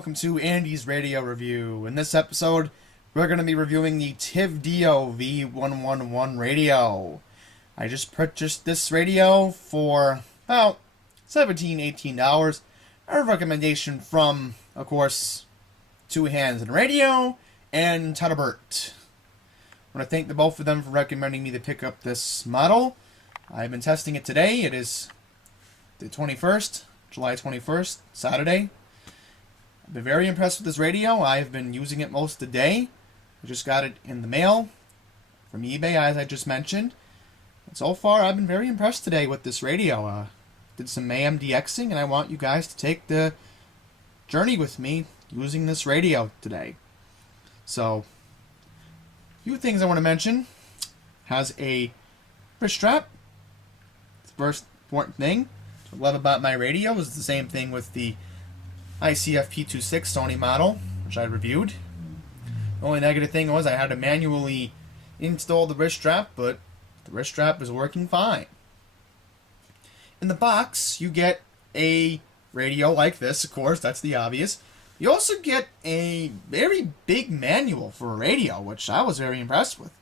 welcome to Andy's Radio Review. In this episode, we're going to be reviewing the Tivdio V111 radio. I just purchased this radio for about $17-18. A recommendation from, of course, Two Hands in Radio and Tadabert. I want to thank the both of them for recommending me to pick up this model. I've been testing it today. It is the 21st, July 21st, Saturday. I've been very impressed with this radio. I've been using it most of the day. I just got it in the mail from eBay, as I just mentioned. And so far, I've been very impressed today with this radio. Did some AM DXing, and I want you guys to take the journey with me using this radio today. So, a few things I want to mention. Has a wrist strap. It's the first important thing. What I love about my radio is the same thing with the ICF P26 Sony model, which I reviewed. The only negative thing was I had to manually install the wrist strap, but the wrist strap is working fine. In the box, you get a radio like this, of course, that's the obvious. You also get a very big manual for a radio, which I was very impressed with.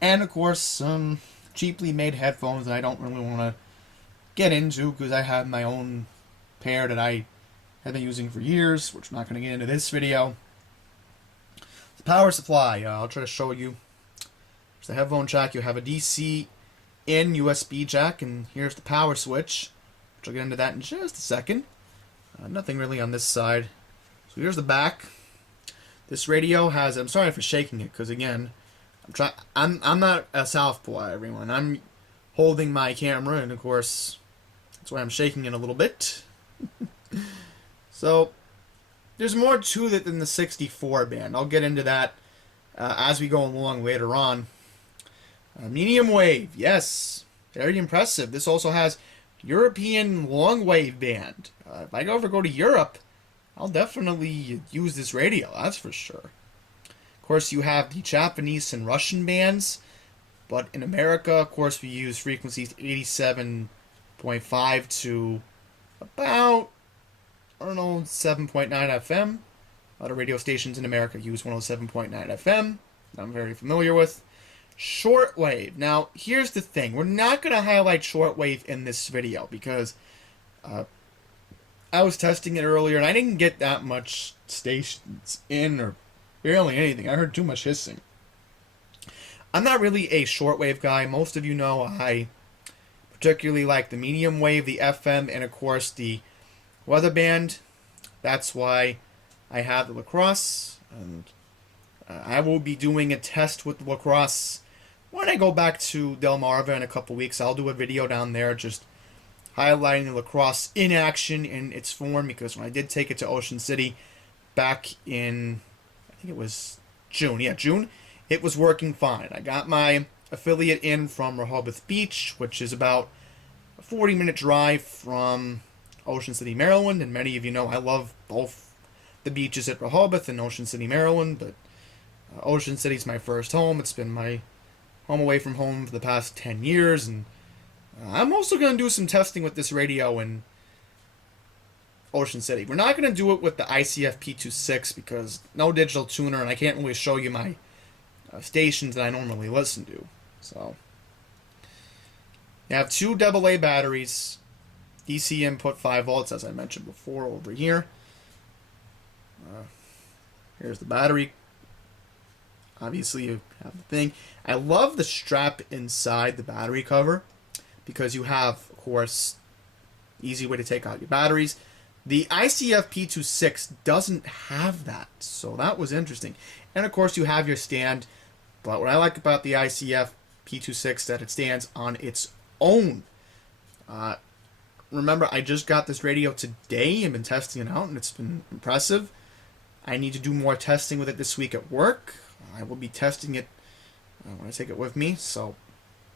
And, of course, some cheaply made headphones that I don't really want to get into because I have my own pair that I have been using for years, which I'm not going to get into this video. The power supply, I'll try to show you. There's the headphone jack. You have a DC in USB jack, and here's the power switch, which I'll get into that in just a second. Nothing really on this side. So here's the back. This radio has, I'm sorry for shaking it, because again, I'm not a southpaw, everyone. I'm holding my camera, and of course, that's why I'm shaking it a little bit. So, there's more to it than the 64 band. I'll get into that as we go along later on. Medium wave, yes, very impressive. This also has European long wave band. If I ever go to Europe, I'll definitely use this radio, that's for sure. Of course, you have the Japanese and Russian bands, but in America, of course, we use frequencies 87.5 to about, 7.9 FM. A lot of radio stations in America use 107.9 FM. I'm very familiar with. Shortwave. Now, here's the thing. We're not going to highlight shortwave in this video because I was testing it earlier and I didn't get that much stations in or barely anything. I heard too much hissing. I'm not really a shortwave guy. Most of you know I particularly like the medium wave, the FM, and of course the weather band. That's why I have the lacrosse, and I will be doing a test with the lacrosse when I go back to Delmarva in a couple weeks. I'll do a video down there just highlighting the lacrosse in action in its form, because when I did take it to Ocean City back in, I think it was June. Yeah, June. It was working fine. I got my affiliate in from Rehoboth Beach, which is about a 40-minute drive from Ocean City, Maryland, and many of you know I love both the beaches at Rehoboth and Ocean City, Maryland, but Ocean City's my first home. It's been my home away from home for the past 10 years, and I'm also going to do some testing with this radio in Ocean City. We're not going to do it with the ICF P26 because no digital tuner, and I can't really show you my stations that I normally listen to. So, you have two AA batteries, DC input 5 volts, as I mentioned before, over here. Here's the battery. Obviously, you have the thing. I love the strap inside the battery cover because you have, of course, easy way to take out your batteries. The ICF P26 doesn't have that, so that was interesting. And, of course, you have your stand. But what I like about the ICF P26 is that it stands on its own. Remember, I just got this radio today and been testing it out, and it's been impressive. I need to do more testing with it this week at work. I will be testing it when I take it with me, so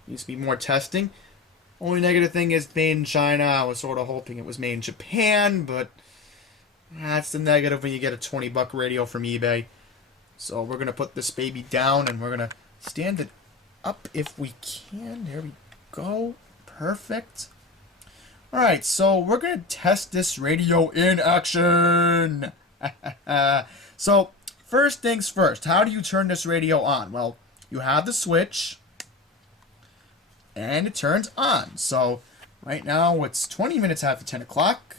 needs to be more testing. Only negative thing is made in China. I was sort of hoping it was made in Japan, but that's the negative when you get a $20 radio from eBay. So we're going to put this baby down, and we're going to stand it up if we can. There we go. Perfect. Alright, so we're going to test this radio in action. So, first things first, how do you turn this radio on? Well, you have the switch, and it turns on. So, right now, it's 20 minutes after 10 o'clock.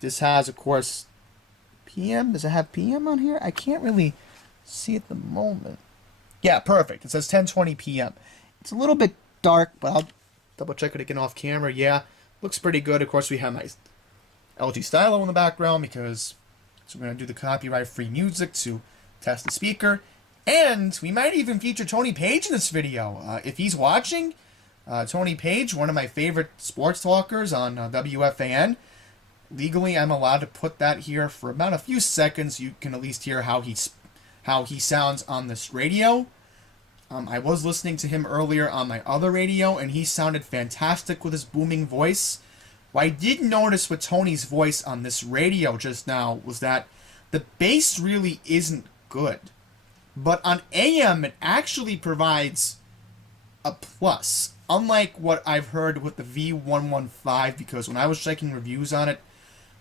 This has, of course, PM. Does it have PM on here? I can't really see at the moment. Yeah, perfect. It says 10:20 p.m. It's a little bit dark, but I'll double check it again off camera. Yeah, looks pretty good. Of course, we have my LG Stylo in the background because we're going to do the copyright-free music to test the speaker. And we might even feature Tony Page in this video. If he's watching, Tony Page, one of my favorite sports talkers on WFAN. Legally, I'm allowed to put that here for about a few seconds. You can at least hear how he sounds on this radio. I was listening to him earlier on my other radio, and he sounded fantastic with his booming voice. What I did notice with Tony's voice on this radio just now was that the bass really isn't good. But on AM, it actually provides a plus. Unlike what I've heard with the V115, because when I was checking reviews on it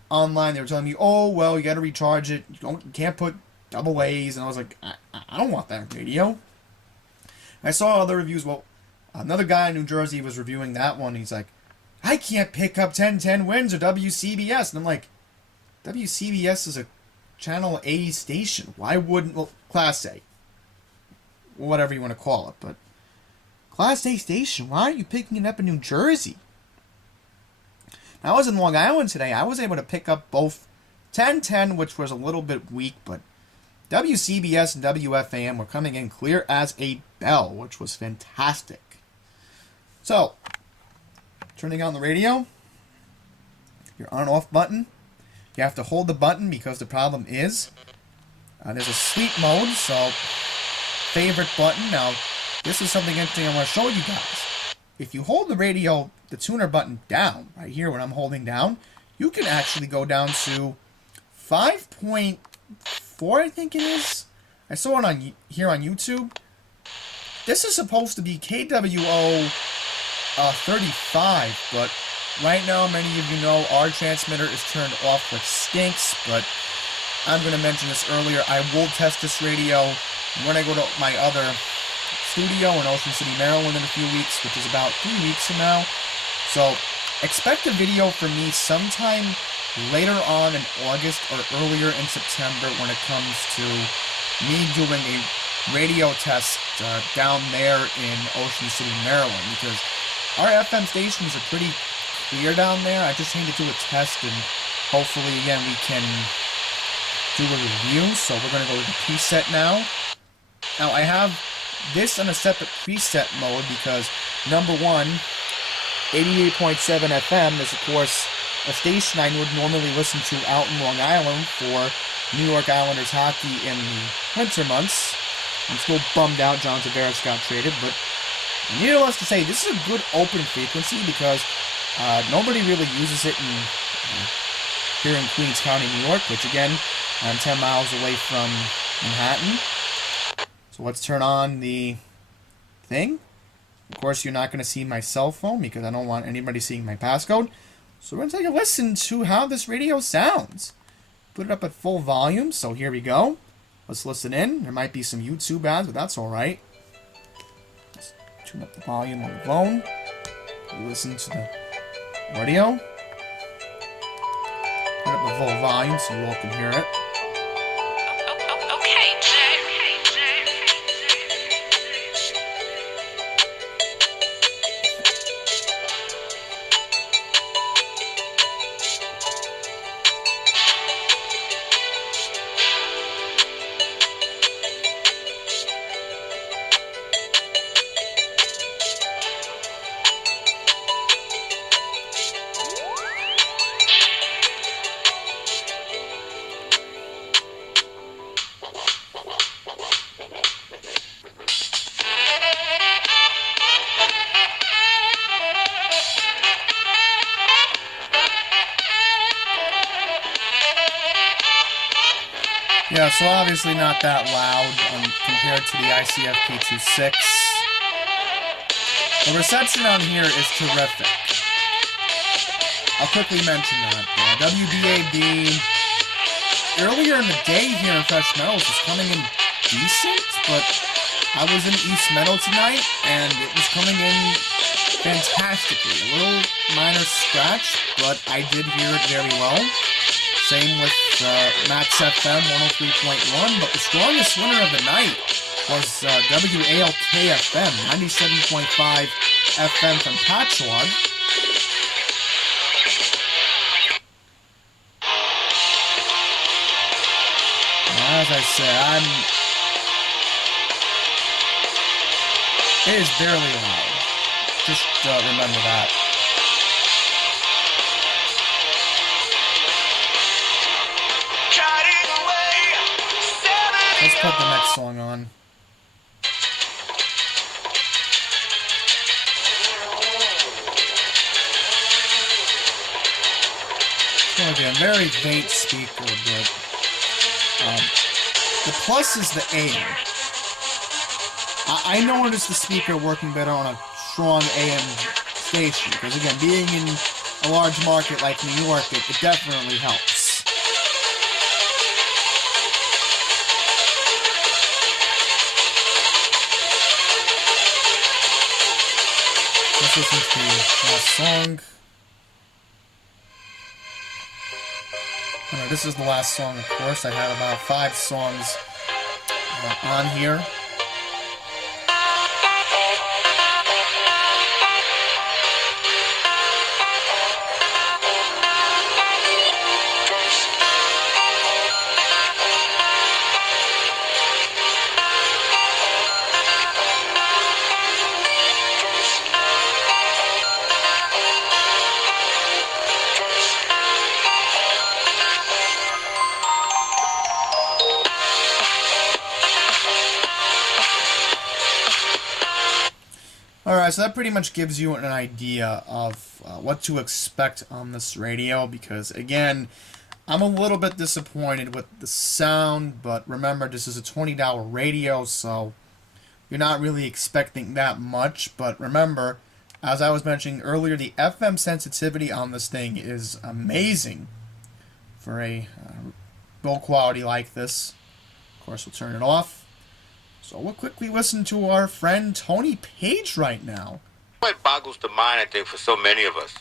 online, they were telling me, oh, well, you got to recharge it. You can't put double A's. And I was like, I don't want that radio. I saw other reviews. Well, another guy in New Jersey was reviewing that one. He's like, I can't pick up 1010 Wins or WCBS. And I'm like, WCBS is a Channel A station. Why wouldn't, well, Class A. Whatever you want to call it. But Class A station, why aren't you picking it up in New Jersey? I was in Long Island today. I was able to pick up both 1010, which was a little bit weak, but WCBS and WFAM were coming in clear as a bell, which was fantastic. So, turning on the radio, your on-off button. You have to hold the button because the problem is there's a sleep mode, so favorite button. Now, this is something interesting I want to show you guys. If you hold the radio, the tuner button down, right here when I'm holding down, you can actually go down to 5.4, I think it is. I saw it on here on YouTube. This is supposed to be KWO 35, but right now, many of you know our transmitter is turned off, which stinks, but I'm going to mention this earlier. I will test this radio when I go to my other studio in Ocean City, Maryland in a few weeks, which is about 3 weeks from now. So expect a video from me sometime later on in August or earlier in September when it comes to me doing a radio test down there in Ocean City, Maryland, because our FM stations are pretty clear down there. I just need to do a test, and hopefully, again, we can do a review. So we're going to go to the preset now. Now, I have this in a separate preset mode because, number one, 88.7 FM is, of course, a station I would normally listen to out in Long Island for New York Islanders hockey in the winter months. I'm still bummed out John Tavares got traded, but needless to say, this is a good open frequency because nobody really uses it here in Queens County, New York, which again, I'm 10 miles away from Manhattan. So let's turn on the thing. Of course, you're not going to see my cell phone because I don't want anybody seeing my passcode. So we're going to take a listen to how this radio sounds. Put it up at full volume, so here we go. Let's listen in. There might be some YouTube ads, but that's alright. Let's turn up the volume on the phone. We listen to the audio. Put up the full volume so you all can hear it. Yeah, so obviously not that loud compared to the ICF K26. The reception on here is terrific. I'll quickly mention that. WDAB, earlier in the day here in Fresh Metals was coming in decent, but I was in East Meadow tonight, and it was coming in fantastically. A little minor scratch, but I did hear it very well. Same with Max FM 103.1, but the strongest winner of the night was WALK FM 97.5 FM from Patchogue. As I said, it is barely loud. Just remember that. Let's put the next song on. It's going to be a very faint speaker, but the plus is the AM. I noticed the speaker working better on a strong AM station, because again, being in a large market like New York, it definitely helps. Let's listen to the last song. This is the last song, of course. I had about 5 songs on here. Alright, so that pretty much gives you an idea of what to expect on this radio, because again, I'm a little bit disappointed with the sound, but remember, this is a $20 radio, so you're not really expecting that much. But remember, as I was mentioning earlier, the FM sensitivity on this thing is amazing for a low quality like this. Of course, we'll turn it off. So we'll quickly listen to our friend Tony Page right now. It boggles the mind, I think, for so many of us.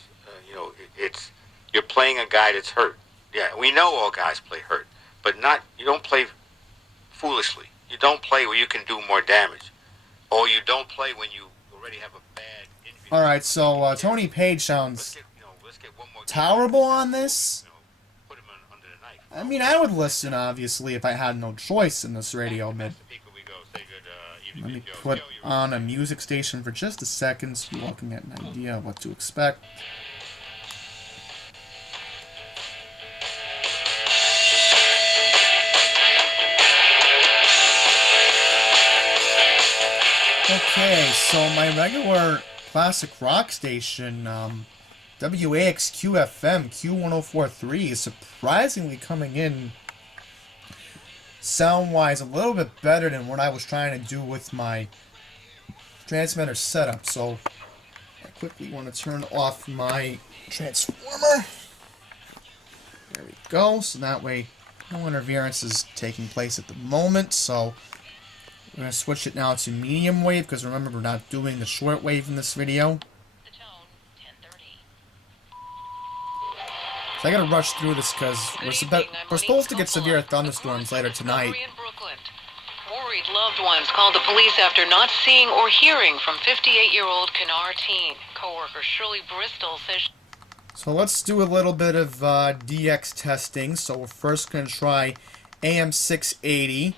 It's you're playing a guy that's hurt. Yeah, we know all guys play hurt, but you don't play foolishly. You don't play where you can do more damage, or you don't play when you already have a bad injury. All right, so Tony Page sounds tolerable on this. Put him under the knife. I mean, I would listen, obviously, if I had no choice in this radio mid. Let me put on a music station for just a second so you all can get an idea of what to expect. Okay, so my regular classic rock station, WAXQ-FM Q1043, is surprisingly coming in sound-wise a little bit better than what I was trying to do with my transmitter setup. So I quickly want to turn off my transformer. There we go. So that way no interference is taking place at the moment. So we're going to switch it now to medium wave, because remember, we're not doing the short wave in this video. I gotta rush through this because we're supposed to get severe thunderstorms later tonight. Worried loved ones called the police after not seeing or hearing from 58-year-old Kennar teen. Co-worker Shirley Bristol says... So let's do a little bit of DX testing. So we're first gonna try AM 680.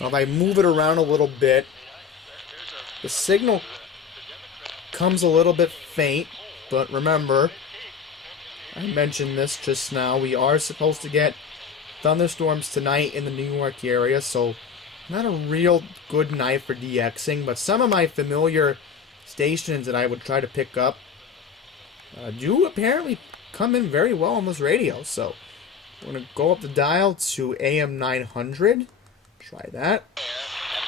So if I move it around a little bit, the signal comes a little bit faint. But remember, I mentioned this just now, we are supposed to get thunderstorms tonight in the New York area, so not a real good night for DXing, but some of my familiar stations that I would try to pick up do apparently come in very well on this radio. So I'm going to go up the dial to AM 900, try that. And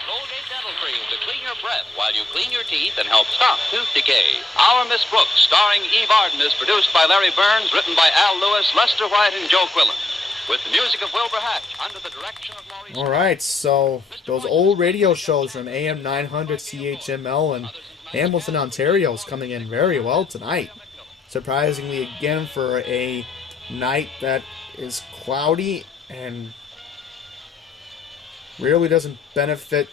Colgate Dental Cream to clean your breath. plan while you clean your teeth and help stop tooth decay. Our Miss Brooks, starring Eve Arden, is produced by Larry Burns, written by Al Lewis, Lester White, and Joe Quillen, with the music of Wilbur Hatch under the direction of Maurice. Alright, so those old radio shows from AM 900 CHML and Hamilton, Ontario is coming in very well tonight. Surprisingly, again, for a night that is cloudy and really doesn't benefit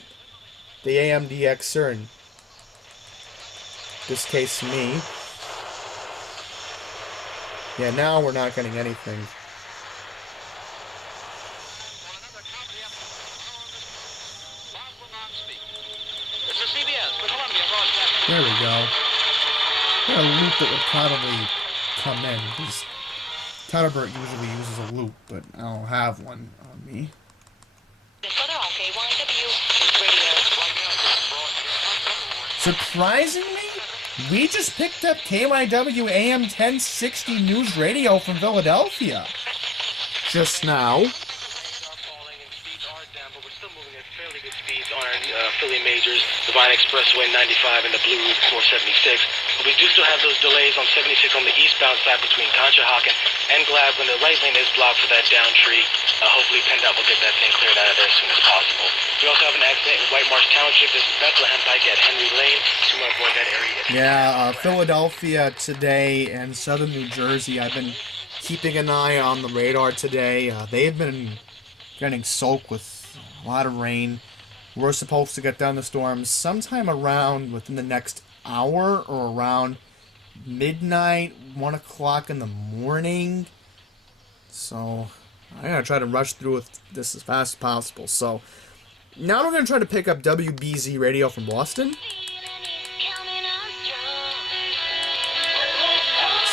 the AM DXer, in this case me. Yeah, now we're not getting anything. There we go. Got a loop that would probably come in, because Tadderbert usually uses a loop, but I don't have one on me. Surprisingly, we just picked up KYW AM 1060 News Radio from Philadelphia just now. Philly Majors, Divine Expressway 95 and the Blue Route 476. But we do still have those delays on 76 on the eastbound side between Conshohocken and Glad when the right lane is blocked for that down tree. Hopefully PennDOT will get that thing cleared out of there as soon as possible. We also have an accident in White Marsh Township. This is Bethlehem Pike at Henry Lane. So we want to avoid that area. Yeah, Philadelphia today and southern New Jersey. I've been keeping an eye on the radar today. They've been getting soaked with a lot of rain. We're supposed to get thunderstorms sometime around within the next hour or around midnight, 1 o'clock in the morning. So I gotta try to rush through with this as fast as possible. So now we're gonna try to pick up WBZ Radio from Boston.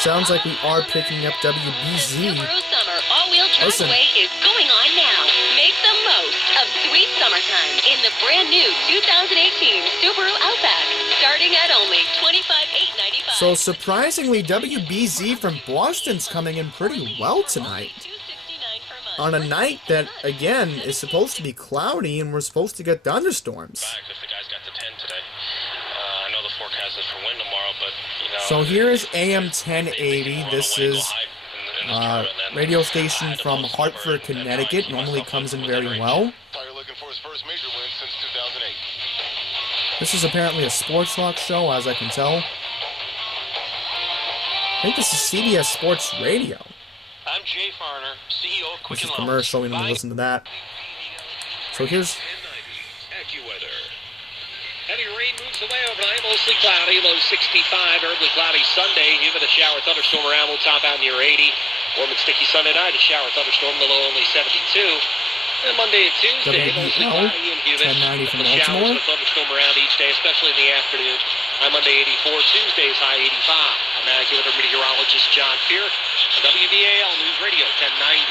Sounds like we are picking up WBZ. Subaru Summer All-Wheel Listen. Driveway is going on now. Make the most of sweet summertime in the brand new 2018 Subaru Outback, starting at only $25,895. So surprisingly, WBZ from Boston's coming in pretty well tonight. On a night that, again, is supposed to be cloudy and we're supposed to get thunderstorms. If the guys got the 10 today. I know the forecast is for wind tomorrow, but, you know... So here is AM 1080. This is radio station from Hartford, Connecticut. Normally comes in very well. This is apparently a sports talk show, as I can tell. I think this is CBS Sports Radio. I'm Jay Farner, CEO of Which Quicken is Loans. commercial, we don't listen to that. So here's... AccuWeather. Heavy rain moves away overnight, mostly cloudy, low 65, early cloudy Sunday, humid a shower thunderstorm around, will top out near 80. Warm and sticky Sunday night, a shower thunderstorm, the low only 72. And Monday and Tuesday, mostly cloudy and humid. 1090 from The showers Baltimore. and a thunderstorm around each day, especially in the afternoon. High Monday 84, Tuesday's high 85. I'm AccuWeather meteorologist John Fear, WBAL News Radio 1090.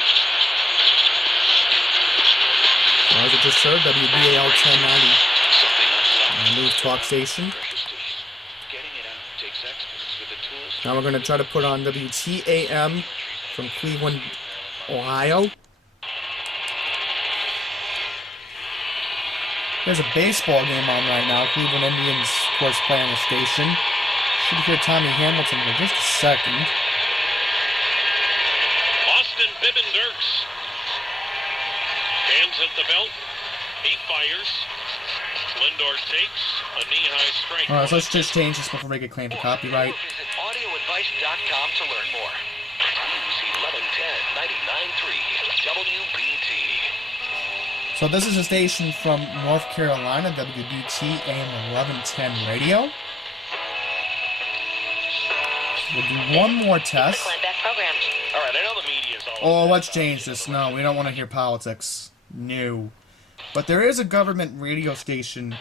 As I just heard, WBAL 1090. News talk station. Now we're going to try to put on WTAM from Cleveland, Ohio. There's a baseball game on right now. Cleveland Indians, of course, play on the station. Should hear Tommy Hamilton in just a second. Austin Bibbin Dirks. Hands at the belt. He fires. Lindor takes a knee-high strike. Alright, so let's just change this before we get claimed for copyright. Visit audioadvice.com to learn more. Use 1110-99.3 WBT. So this is a station from North Carolina, WBT AM 1110 radio. We'll do one more test. All right, I know the media's all... Oh, let's change this. No, we don't want to hear politics. No. But there is a government radio station,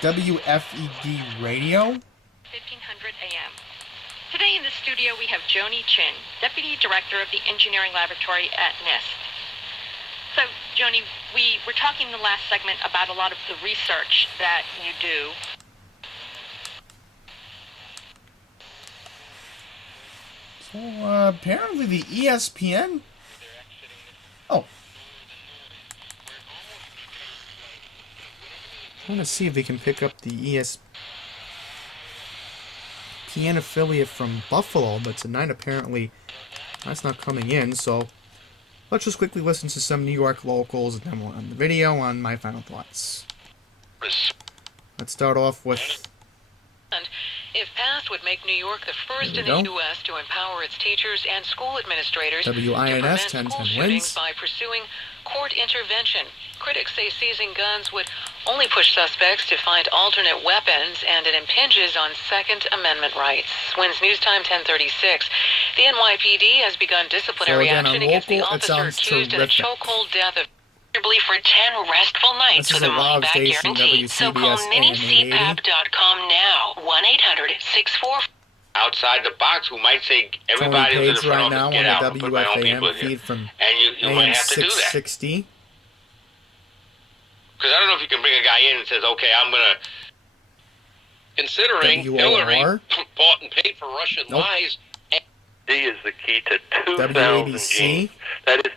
WFED Radio. 1500 AM. Today in the studio we have Joni Chin, Deputy Director of the Engineering Laboratory at NIST. So, Joni, we were talking in the last segment about a lot of the research that you do. So, apparently the ESPN... Oh. I want to see if we can pick up the ESPN affiliate from Buffalo, but tonight apparently that's not coming in, so let's just quickly listen to some New York locals and then we'll end the video on my final thoughts. Let's start off with... If passed, would make New York the first in the U.S. to empower its teachers and school administrators to prevent 1010 school wins. shootings by pursuing court intervention. Critics say seizing guns would only push suspects to find alternate weapons, and it impinges on Second Amendment rights. Wins News Time 1036. The NYPD has begun disciplinary action against the officer accused of the chokehold death of for 10 restful nights with a money-back guarantee. So call minicpap.com now. 1-800-64... Outside the box, who might say everybody who's in the front office, get out and put my own people in here. And you might have to do that. 660. Because I don't know if you can bring a guy in and says, okay, I'm going to... Considering Hillary bought and paid for Russian lies... D is the key to 2,000 genes. That is...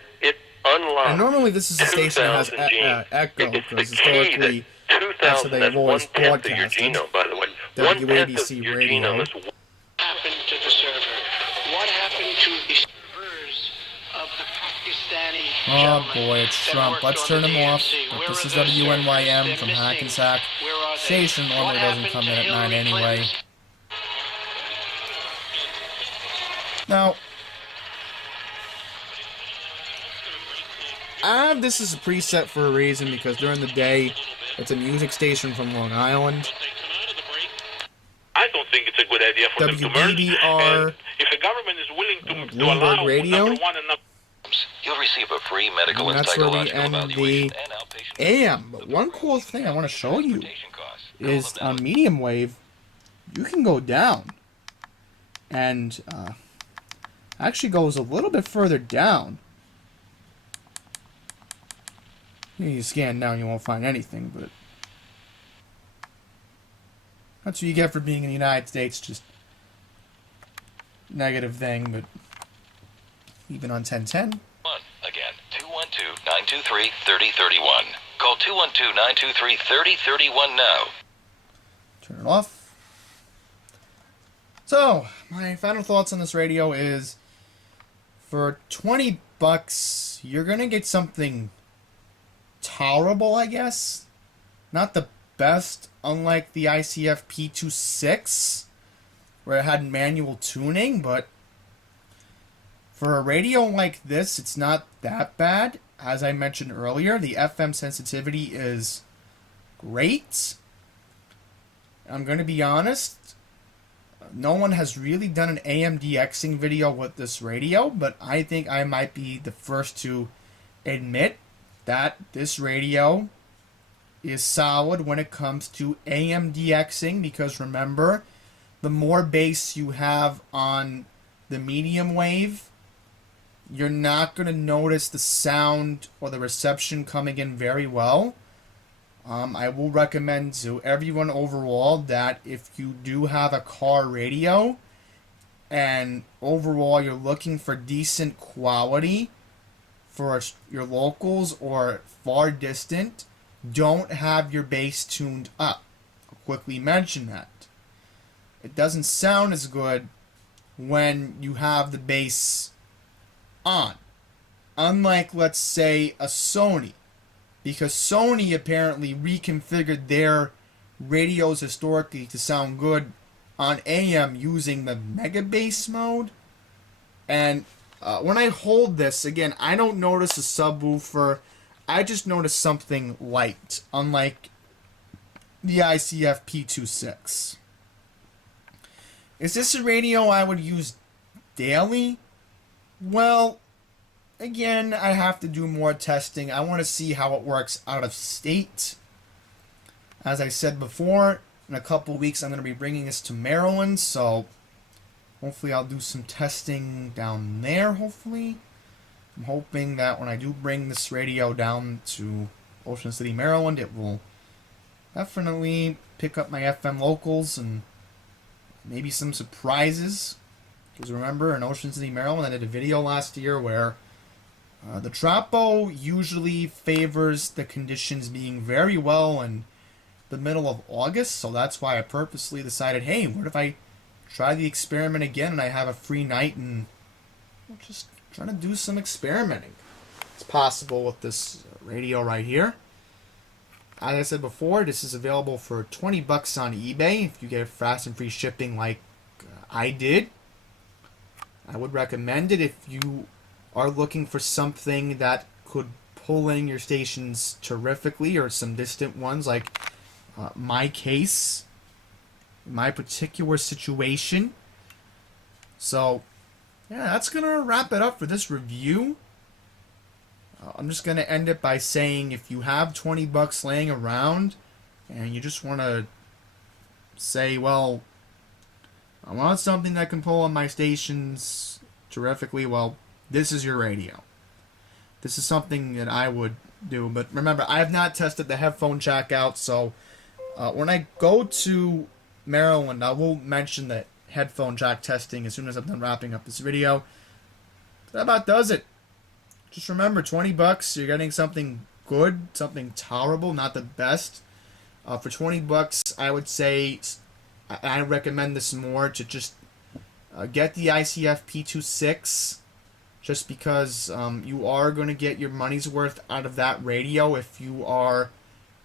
And normally this is a station that has echo, because historically that's how they have always broadcasted. WABC radio. What happened to the server? What happened to the servers of the Pakistani Oh boy, it's Trump. Let's turn him off. But this is WNYM from Hackensack. Station normally doesn't come in at 9 anyway. Now, this is a preset for a reason, because during the day, it's a music station from Long Island. I don't think it's a good idea for them to merge. WBBR, If the government is willing to Bloomberg Radio, You'll receive a free medical and that's where we psychological end evaluation the and outpatient AM. But one cool thing I want to show you is on medium wave, you can go down. And actually goes a little bit further down. You scan down, you won't find anything, but that's what you get for being in the United States. Just negative thing, but even on 1010. Again, 212-923-3031. Call 212-923-3031 now. Turn it off. So, my final thoughts on this radio is, for $20, you're gonna get something tolerable, I guess. Not the best, unlike the ICF P26, where it had manual tuning, but for a radio like this, it's not that bad. As I mentioned earlier, the FM sensitivity is great. I'm going to be honest, no one has really done an AM DXing video with this radio, but I think I might be the first to admit that this radio is solid when it comes to AM DXing, because remember, the more bass you have on the medium wave, you're not going to notice the sound or the reception coming in very well. I will recommend to everyone overall that if you do have a car radio and overall you're looking for decent quality for your locals or far distant, don't have your bass tuned up. I'll quickly mention that. It doesn't sound as good when you have the bass on. Unlike, let's say, a Sony. Because Sony apparently reconfigured their radios historically to sound good on AM using the mega bass mode. And when I hold this, again, I don't notice a subwoofer. I just notice something light, unlike the ICF P26. Is this a radio I would use daily? Well, again, I have to do more testing. I want to see how it works out of state. As I said before, in a couple weeks I'm going to be bringing this to Maryland, so hopefully I'll do some testing down there, hopefully. I'm hoping that when I do bring this radio down to Ocean City, Maryland, it will definitely pick up my FM locals and maybe some surprises. Because remember, in Ocean City, Maryland, I did a video last year where the Trapo usually favors the conditions being very well, and the middle of August, so that's why I purposely decided, hey, what if I try the experiment again and I have a free night and I'm just trying to do some experimenting. It's possible with this radio right here. As I said before, this is available for $20 on eBay if you get fast and free shipping like I did. I would recommend it if you are looking for something that could pull in your stations terrifically, or some distant ones like my case, my particular situation. So, yeah, that's going to wrap it up for this review. I'm just going to end it by saying if you have $20 laying around and you just want to say, well, I want something that can pull on my stations terrifically, well, this is your radio. This is something that I would do. But remember, I have not tested the headphone jack out, so when I go to Maryland, I will mention that headphone jack testing as soon as I'm done wrapping up this video. That about does it. Just remember, $20, you're getting something good, something tolerable, not the best. For $20, I would say I recommend this more to just get the ICF P26, just because you are going to get your money's worth out of that radio if you are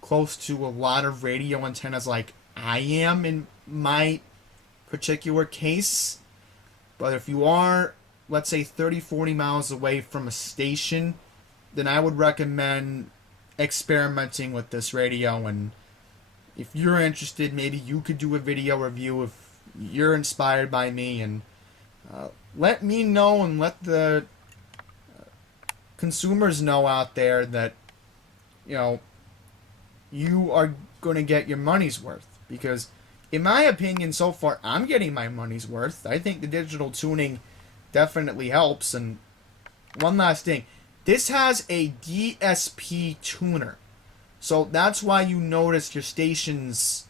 close to a lot of radio antennas like I am in my particular case. But if you are, let's say, 30, 40 miles away from a station, then I would recommend experimenting with this radio. And if you're interested, maybe you could do a video review if you're inspired by me, and let me know and let the consumers know out there that, you know, you are going to get your money's worth. Because in my opinion, so far, I'm getting my money's worth. I think the digital tuning definitely helps. And one last thing, this has a DSP tuner, so that's why you notice your stations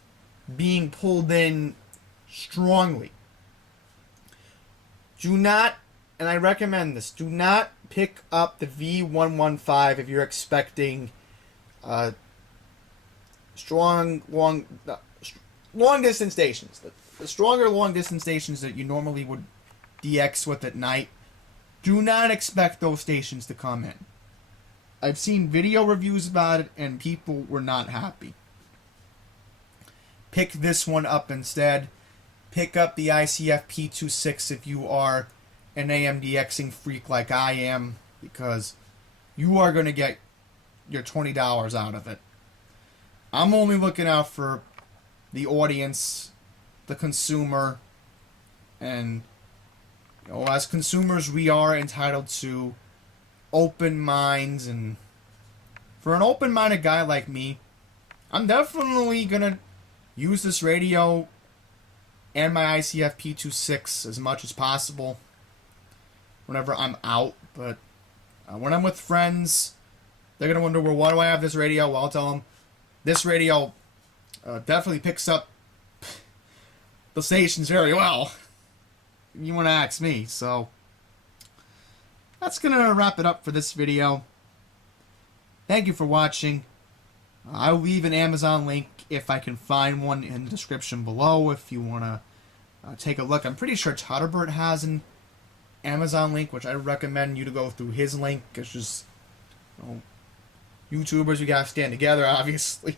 being pulled in strongly. Do not, and I recommend this, do not pick up the V115 if you're expecting strong long distance stations. The stronger long distance stations that you normally would DX with at night, do not expect those stations to come in. I've seen video reviews about it and people were not happy. Pick this one up instead. Pick up the ICF P26 if you are an AM DXing freak like I am, because you are going to get your $20 out of it. I'm only looking out for the audience, the consumer, and you know, as consumers, we are entitled to open minds, and for an open-minded guy like me, I'm definitely gonna use this radio and my ICF P26 as much as possible whenever I'm out. But when I'm with friends, they're gonna wonder, well, why do I have this radio? Well, I'll tell them this radio definitely picks up the stations very well. You want to ask me. So that's gonna wrap it up for this video. Thank you for watching. I'll leave an Amazon link if I can find one in the description below if you want to take a look. I'm pretty sure Todderbert has an Amazon link, which I recommend you to go through his link. It's just, you know, YouTubers, we gotta stand together, obviously.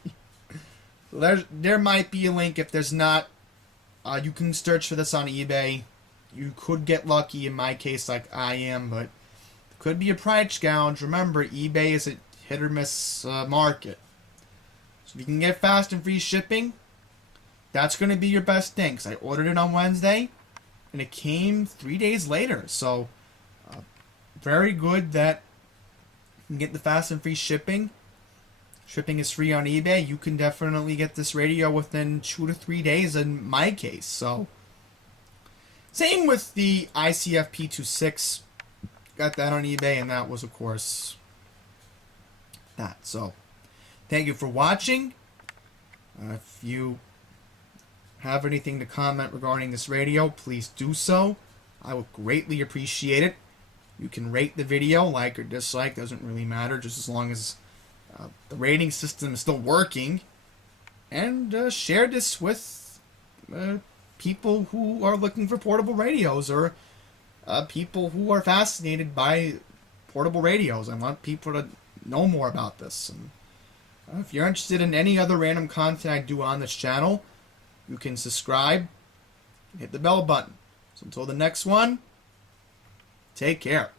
There might be a link. If there's not, you can search for this on eBay. You could get lucky in my case like I am, but it could be a price gouge. Remember, eBay is a hit or miss market. So if you can get fast and free shipping, that's going to be your best thing. Because I ordered it on Wednesday, and it came 3 days later. So very good that you can get the fast and free shipping. Shipping is free on eBay. You can definitely get this radio within 2 to 3 days in my case. So same with the ICF P26. Got that on eBay, and that was, of course, that. So thank you for watching. If you have anything to comment regarding this radio, please do so. I would greatly appreciate it. You can rate the video, like or dislike, doesn't really matter, just as long as the rating system is still working. and share this with people who are looking for portable radios, or people who are fascinated by portable radios. I want people to know more about this. And if you're interested in any other random content I do on this channel, you can subscribe and hit the bell button. So until the next one, take care.